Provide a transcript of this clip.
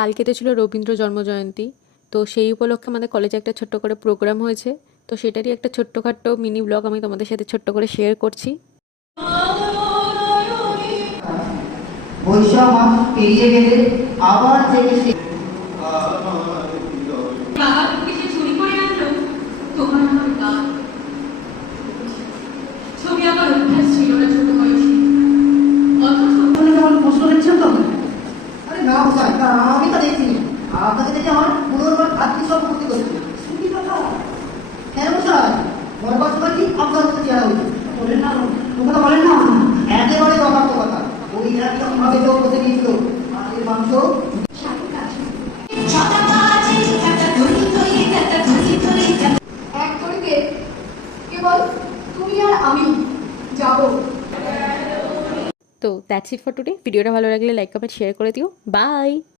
কালকে তো ছিল রবীন্দ্র জন্মজয়ন্তী, তো সেই উপলক্ষে আমাদের কলেজে একটা ছোট্ট করে প্রোগ্রাম হয়েছে। তো সেটারই একটা ছোট্টখাট্টো মিনি ব্লগ আমি তোমাদের সাথে ছোট্ট করে শেয়ার করছি। বৈশাখ মাস পেরিয়ে গেলে আবার থেকে সে আমি তো দেখছিনি আপনাকে দেখে আমার পুনর্বার খাদ্য সব করতে করছি হ্যাঁ মশাই মরবার সময় ঠিক আপনার মতো চেহারা হয়েছে বলেন না কথা বলেন না একেবারে যথার্থ কথা ওই একদম ভাবে তো বসে গিয়েছিল মাছের মাংস এক ঘড়িতে কেবল তুমি আর আমি যাবো। তো দ্যাটস ইট ফর টুডে। ভিডিওটা ভালো লাগলে লাইক কমেন্ট শেয়ার করে দিও। বাই।